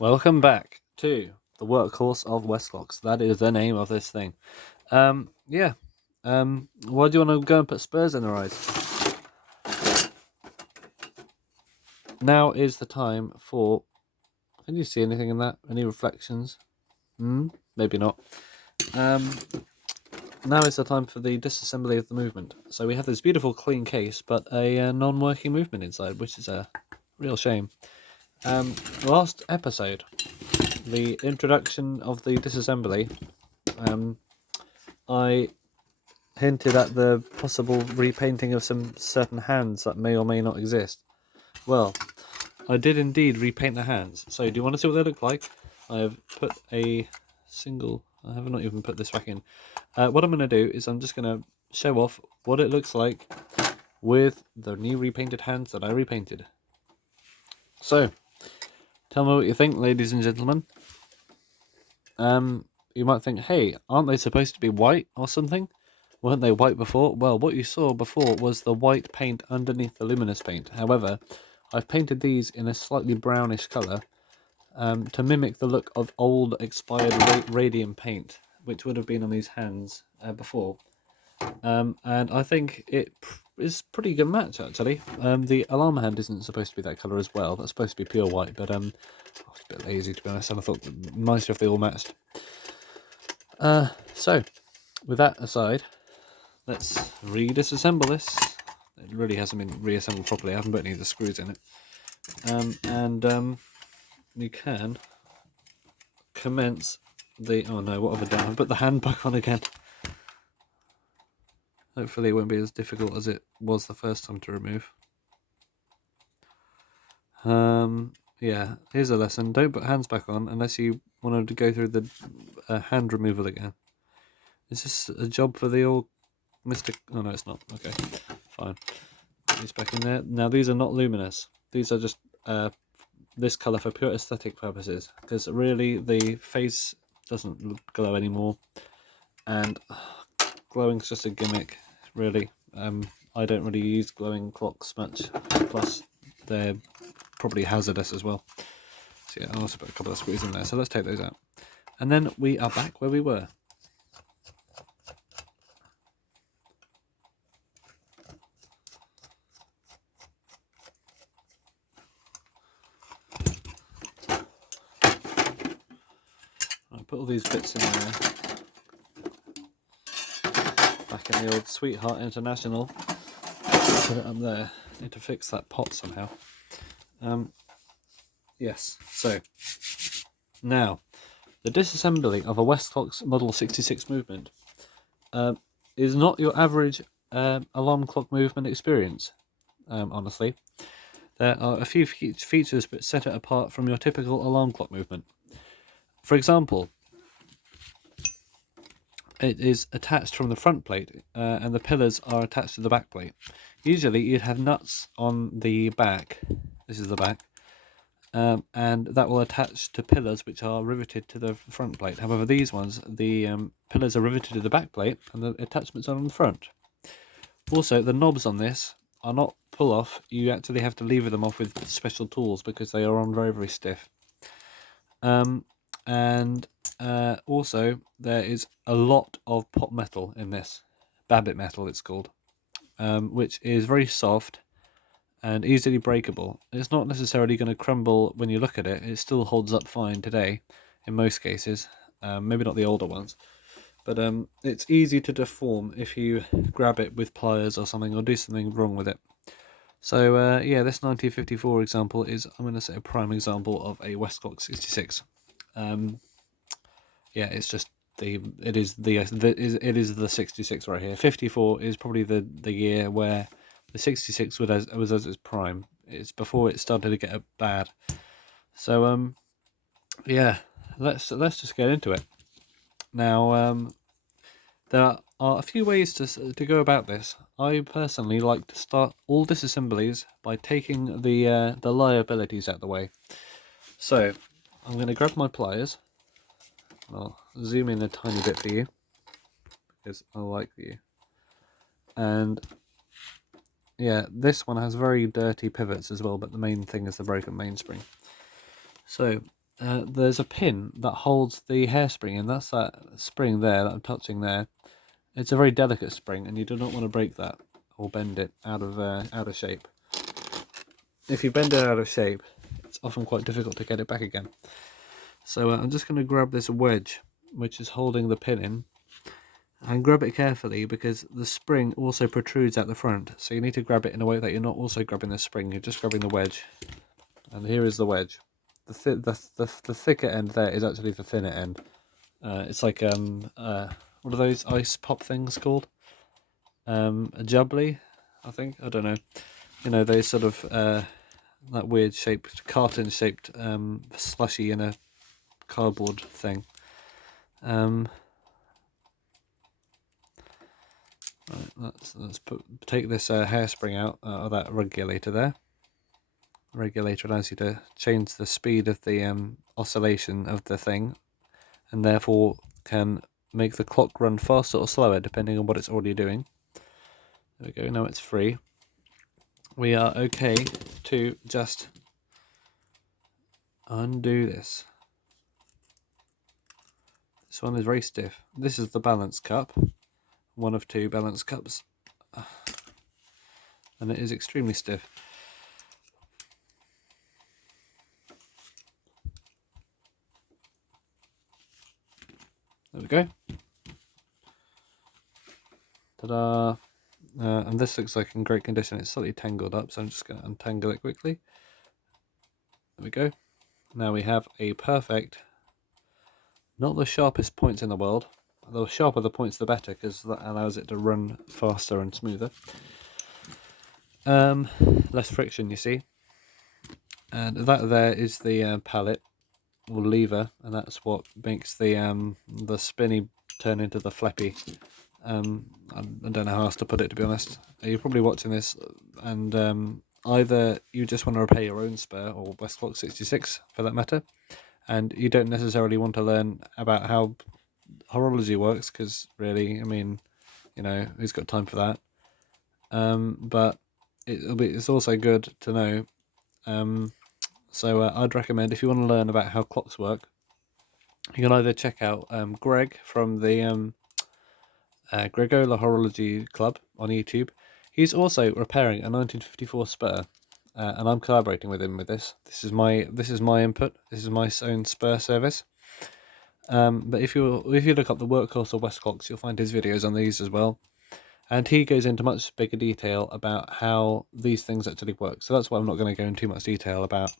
Welcome back to the Workhorse of Westclox. That is the name of this thing. Yeah. Why do you want to go and put spurs in their eyes? Now is the time for... Can you see anything in that? Any reflections? Maybe not. Now is the time for the disassembly of the movement. So we have this beautiful clean case, but a non-working movement inside, which is a real shame. Last episode, the introduction of the disassembly, I hinted at the possible repainting of some certain hands that may or may not exist. Well, I did indeed repaint the hands. So do you want to see what they look like? I have put a single... I have not even put this back in. What I'm going to do is I'm just going to show off what it looks like with the new repainted hands that I repainted. So, tell me what you think, ladies and gentlemen. You might think, hey, aren't they supposed to be white or something? Weren't they white before? Well, what you saw before was the white paint underneath the luminous paint. However, I've painted these in a slightly brownish colour to mimic the look of old expired radium paint, which would have been on these hands before. And I think it is a pretty good match, actually. The alarm hand isn't supposed to be that colour as well. That's supposed to be pure white, but I was a bit lazy, to be honest, and I thought it'd be nicer if they all matched. So, with that aside, let's disassemble this. It really hasn't been reassembled properly. I haven't put any of the screws in it. You can commence the... Oh no, what have I done? I've put the hand back on again. Hopefully it won't be as difficult as it was the first time to remove. Yeah, here's a lesson. Don't put hands back on unless you want to go through the hand removal again. Is this a job for the old Mr... Oh no, it's not. Okay, fine. Put these back in there. Now these are not luminous. These are just this colour for pure aesthetic purposes, because really the face doesn't glow anymore, and glowing's just a gimmick, really. I don't really use glowing clocks much, plus they're probably hazardous as well. So yeah, I'll also put a couple of screws in there, so let's take those out. And then we are back where we were. I'll put all these bits in there. Back in the old Sweetheart International. Put it up there. Need to fix that pot somehow. Yes, so now the disassembly of a Westclox Model 66 movement is not your average alarm clock movement experience, honestly. There are a few features that set it apart from your typical alarm clock movement. For example, it is attached from the front plate and the pillars are attached to the back plate. Usually you'd have nuts on the back. This is the back. And that will attach to pillars which are riveted to the front plate. However, these ones, the pillars are riveted to the back plate and the attachments are on the front. Also, the knobs on this are not pull off. You actually have to lever them off with special tools because they are on very, very stiff. Also, there is a lot of pot metal in this. Babbitt metal, it's called, which is very soft and easily breakable. It's not necessarily going to crumble when you look at it. It still holds up fine today in most cases. Maybe not the older ones, but it's easy to deform if you grab it with pliers or something or do something wrong with it. So yeah, this 1954 example is, I'm going to say, a prime example of a Westclox 66. Yeah, it's just it is the 66 right here. 54 is probably the year where the 66 was at its prime. It's before it started to get bad. So yeah, let's just get into it. Now there are a few ways to go about this. I personally like to start all disassemblies by taking the liabilities out of the way. So I'm going to grab my pliers. I'll zoom in a tiny bit for you because I like you. And yeah, this one has very dirty pivots as well, but the main thing is the broken mainspring. So there's a pin that holds the hairspring, and that's that spring there that I'm touching there. It's a very delicate spring, and you do not want to break that or bend it out of shape. If you bend it out of shape, it's often quite difficult to get it back again. So I'm just going to grab this wedge, which is holding the pin in, and grab it carefully because the spring also protrudes at the front. So you need to grab it in a way that you're not also grabbing the spring, you're just grabbing the wedge. And here is the wedge. The thicker end there is actually the thinner end. It's like what are those ice pop things called? A jubbly, I think. I don't know. You know, those sort of that weird shaped, carton shaped slushy in a cardboard thing. Right, let's take this hairspring out of that regulator there. Regulator allows you to change the speed of the oscillation of the thing, and therefore can make the clock run faster or slower depending on what it's already doing. There we go, now it's free. We are okay to just undo this. This one is very stiff. This is the balance cup, one of two balance cups, and it is extremely stiff. There we go. Ta-da! And this looks like in great condition. It's slightly tangled up, so I'm just going to untangle it quickly. There we go. Now we have a perfect, not the sharpest points in the world. The sharper the points, the better, because that allows it to run faster and smoother. Less friction, you see. And that there is the pallet or lever, and that's what makes the spinny turn into the flappy. I don't know how else to put it, to be honest. You're probably watching this, and either you just want to repair your own Spur, or Westclox 66 for that matter, and you don't necessarily want to learn about how horology works, because really, I mean, you know, who's got time for that? But it's also good to know. So I'd recommend, if you want to learn about how clocks work, you can either check out Greg from the Gregola Horology Club on YouTube. He's also repairing a 1954 Spur, and I'm collaborating with him with this. This is my input. This is my own Spur service. But if you look up the Workhorse or Westclox, you'll find his videos on these as well, and he goes into much bigger detail about how these things actually work. So that's why I'm not going to go into too much detail about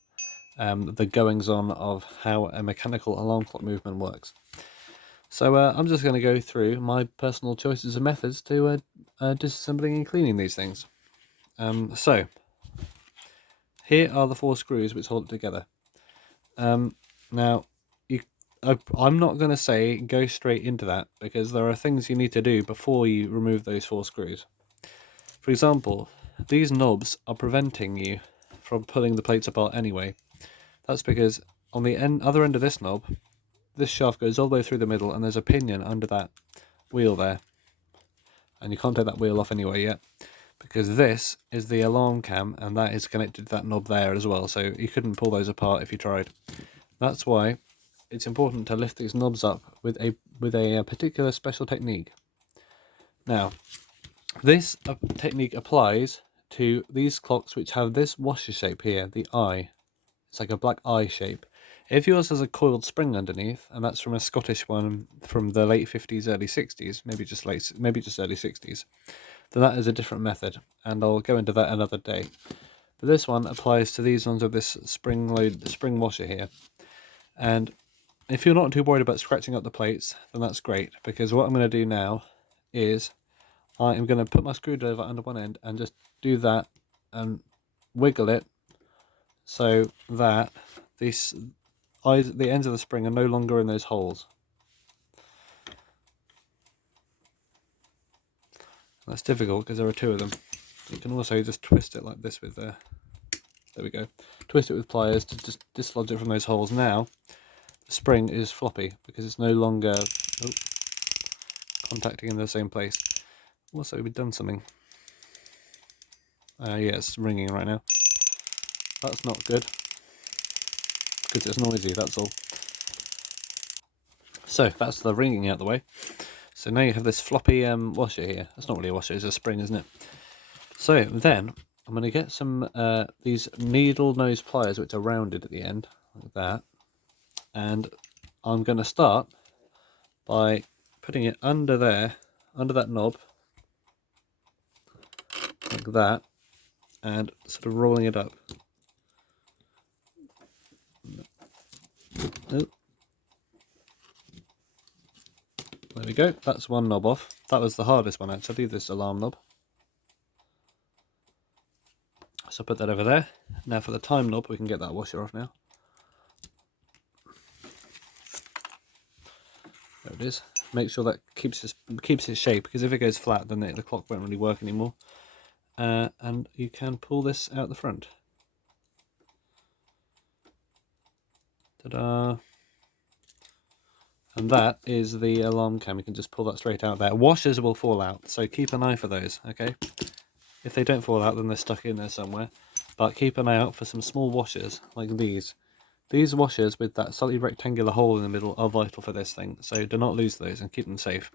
the goings on of how a mechanical alarm clock movement works. So I'm just going to go through my personal choices and methods to disassembling and cleaning these things. So here are the 4 screws which hold it together. Now, I'm not going to say go straight into that, because there are things you need to do before you remove those 4 screws. For example, these knobs are preventing you from pulling the plates apart anyway. That's because on the other end of this knob, this shaft goes all the way through the middle, and there's a pinion under that wheel there. And you can't take that wheel off anyway yet, because this is the alarm cam, and that is connected to that knob there as well, so you couldn't pull those apart if you tried. That's why it's important to lift these knobs up with a particular special technique. Now, this technique applies to these clocks which have this washer shape here, the eye. It's like a black eye shape. If yours has a coiled spring underneath, and that's from a Scottish one from the late 50s, early 60s, maybe just early 60s, then that is a different method, and I'll go into that another day. But this one applies to these ones with this spring washer here. And if you're not too worried about scratching up the plates, then that's great, because what I'm going to do now is I am going to put my screwdriver under one end and just do that and wiggle it so that the ends of the spring are no longer in those holes. That's difficult because there are 2 of them. You can also just twist it like this with there we go. Twist it with pliers to just dislodge it from those holes. Now the spring is floppy because it's no longer contacting in the same place. Also, we've done something. Yeah, it's ringing right now. That's not good. because it's noisy, that's all. So that's the ringing out the way. So now you have this floppy washer here. That's not really a washer, it's a spring, isn't it? So then I'm going to get some these needle nose pliers, which are rounded at the end, like that. And I'm going to start by putting it under there, under that knob, like that, and sort of rolling it up. Oh. There we go, that's one knob off. That was the hardest one actually, this alarm knob. So put that over there. Now for the time knob, we can get that washer off now. There it is. Make sure that keeps its shape, because if it goes flat, then the clock won't really work anymore. And you can pull this out the front. Ta-da! And that is the alarm cam. You can just pull that straight out there. Washers will fall out, so keep an eye for those, okay? If they don't fall out, then they're stuck in there somewhere. But keep an eye out for some small washers, like these. These washers with that slightly rectangular hole in the middle are vital for this thing, so do not lose those and keep them safe.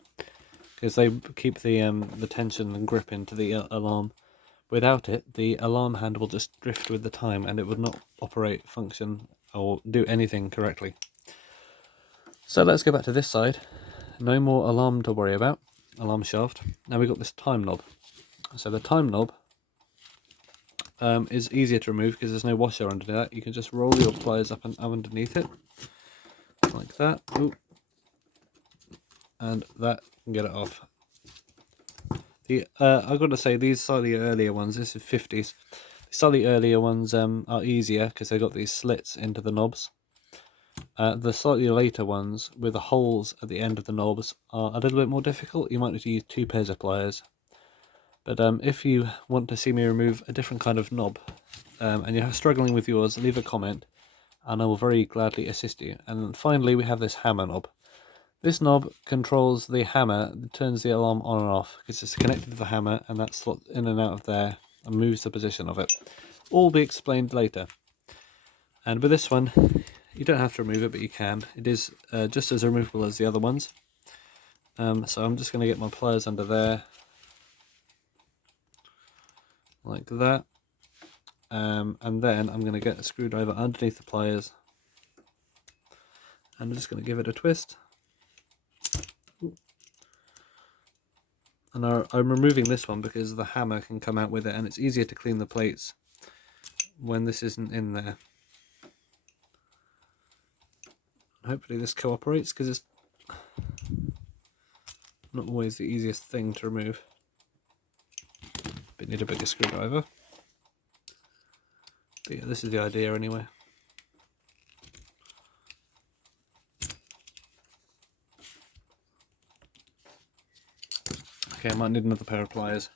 Because they keep the tension and grip into the alarm. Without it, the alarm hand will just drift with the time and it would not operate, function, or do anything correctly. So let's go back to this side. No more alarm to worry about, alarm shaft. Now we've got this time knob. So the time knob is easier to remove because there's no washer under that. You can just roll your pliers up and underneath it, like that. Ooh. And that can get it off. I've got to say, these slightly earlier ones, this is 50s, the slightly earlier ones are easier because they've got these slits into the knobs. The slightly later ones with the holes at the end of the knobs are a little bit more difficult. You might need to use 2 pairs of pliers. But if you want to see me remove a different kind of knob and you're struggling with yours, leave a comment and I will very gladly assist you. And finally we have this hammer knob. This knob controls the hammer that turns the alarm on and off because it's connected to the hammer, and that slots in and out of there and moves the position of it. All be explained later. And with this one, you don't have to remove it, but you can. It is just as removable as the other ones. So I'm just going to get my pliers under there, like that. And then I'm going to get a screwdriver underneath the pliers. And I'm just going to give it a twist. And I'm removing this one because the hammer can come out with it, and it's easier to clean the plates when this isn't in there. Hopefully this cooperates, because it's not always the easiest thing to remove. But need a bigger screwdriver. But yeah, this is the idea anyway. Okay, I might need another pair of pliers.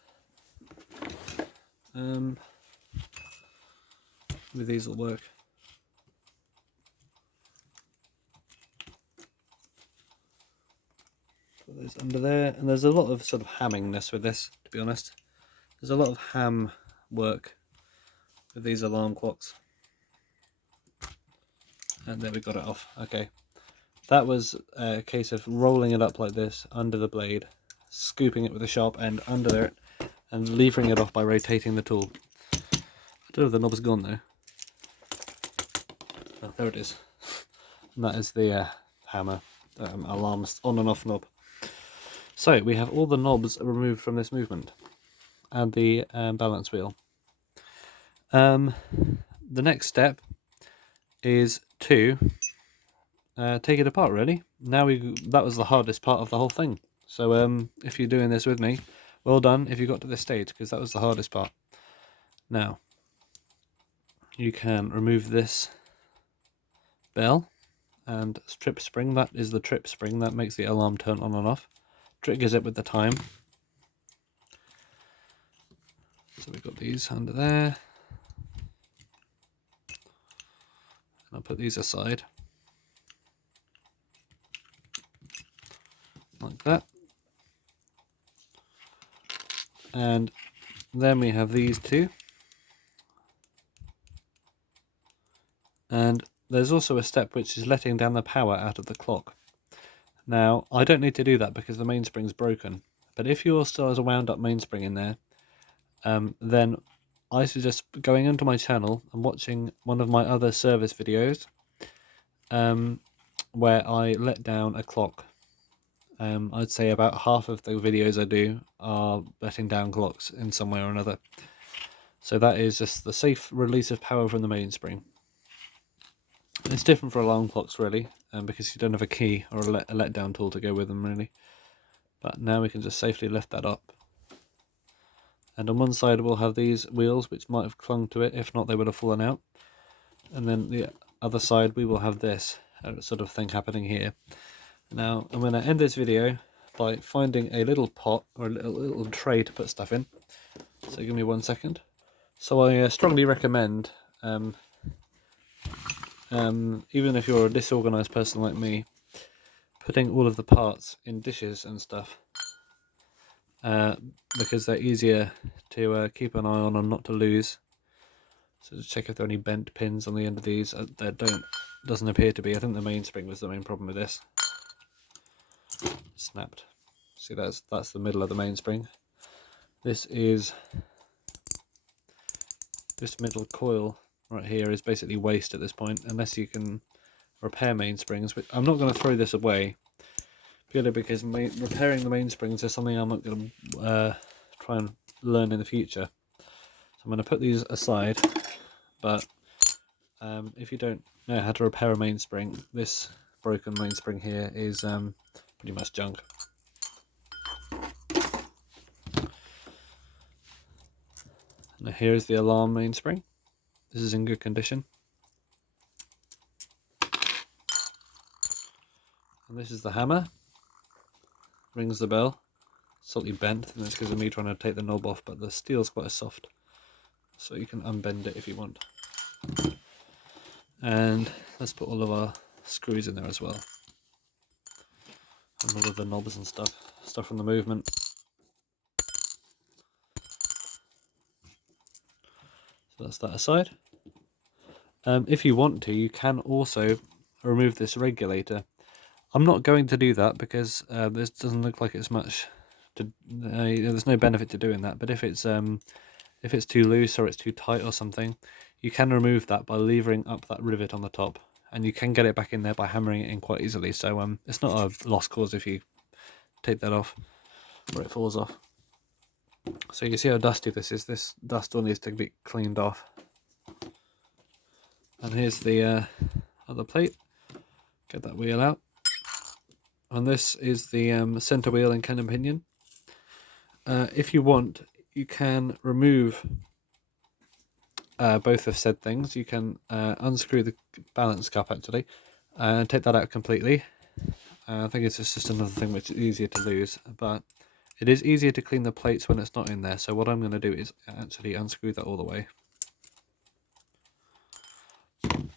With these will work. Put those under there, and there's a lot of sort of hammingness with this, to be honest. There's a lot of ham work with these alarm clocks. And there we got it off. Okay, that was a case of rolling it up like this under the blade, scooping it with a sharp end under there, and levering it off by rotating the tool. I don't know if the knob's gone though. Oh, there it is. And that is the hammer alarm on and off knob. So we have all the knobs removed from this movement, and the balance wheel. The next step is to take it apart, really. That was the hardest part of the whole thing. So if you're doing this with me, well done if you got to this stage, because that was the hardest part. Now, you can remove this bell and trip spring. That is the trip spring that makes the alarm turn on and off. Triggers it with the time. So we've got these under there. I'll put these aside. Like that. And then we have these two. And there's also a step which is letting down the power out of the clock. Now, I don't need to do that because the mainspring's broken, but if yours still has a wound up mainspring in there, then I suggest going into my channel and watching one of my other service videos where I let down a clock. I'd say about half of the videos I do are letting down clocks in some way or another. So that is just the safe release of power from the mainspring. It's different for alarm clocks really, because you don't have a key or a letdown tool to go with them really. But now we can just safely lift that up. And on one side we'll have these wheels which might have clung to it, if not they would have fallen out. And then the other side we will have this sort of thing happening here. Now I'm going to end this video by finding a little pot or a little tray to put stuff in. So give me 1 second. So I strongly recommend, even if you're a disorganised person like me, putting all of the parts in dishes and stuff, because they're easier to keep an eye on and not to lose. So just check if there are any bent pins on the end of these. There doesn't appear to be. I think the mainspring was the main problem with this. Snapped. See, that's the middle of the mainspring. This middle coil right here is basically waste at this point, unless you can repair mainsprings. But I'm not going to throw this away, purely because repairing the mainsprings is something I'm not going to try and learn in the future. So I'm going to put these aside, but if you don't know how to repair a mainspring, this broken mainspring here is pretty much junk. Now here's the alarm mainspring. This is in good condition. And this is the hammer. Rings the bell. Slightly bent, I think that's because of me trying to take the knob off, but the steel's quite soft, so you can unbend it if you want. And let's put all of our screws in there as well. And all of the knobs and stuff from the movement. So that's that aside. If you want to, you can also remove this regulator. I'm not going to do that because this doesn't look like it's much. There's no benefit to doing that. But if it's too loose or it's too tight or something, you can remove that by levering up that rivet on the top, and you can get it back in there by hammering it in quite easily. So it's not a lost cause if you take that off or it falls off. So you see how dusty this is. This dust all needs to be cleaned off. And here's the other plate. Get that wheel out. And this is the centre wheel and cannon pinion. If you want, you can remove both of said things. You can unscrew the balance cup actually and take that out completely. I think it's just another thing which is easier to lose, but it is easier to clean the plates when it's not in there. So what I'm going to do is actually unscrew that all the way.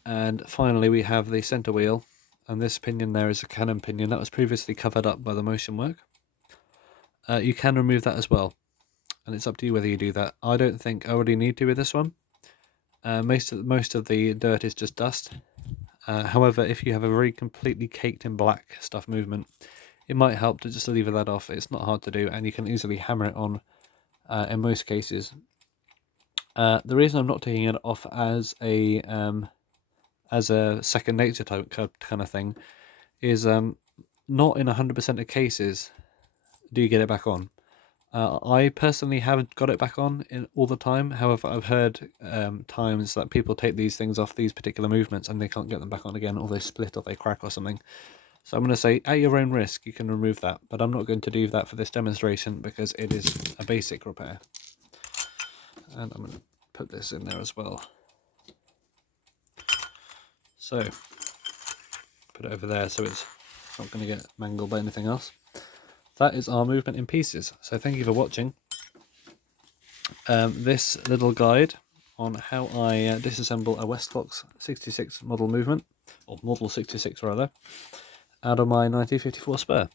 And finally we have the centre wheel, and this pinion there is a cannon pinion that was previously covered up by the motion work. You can remove that as well, and it's up to you whether you do that. I don't think I already need to with this one. Most of the dirt is just dust. However, if you have a very completely caked in black stuff movement, it might help to just leave that off. It's not hard to do, and you can easily hammer it on in most cases. The reason I'm not taking it off as a second nature type kind of thing is not in 100% of cases do you get it back on. I personally haven't got it back on all the time. However, I've heard times that people take these things off these particular movements and they can't get them back on again, or they split or they crack or something. So I'm going to say, at your own risk, you can remove that, but I'm not going to do that for this demonstration because it is a basic repair. And I'm going to put this in there as well. So, put it over there so it's not going to get mangled by anything else. That is our movement in pieces. So thank you for watching this little guide on how I disassemble a Westclox 66 model movement, or model 66 rather, out of my 1954 Spur.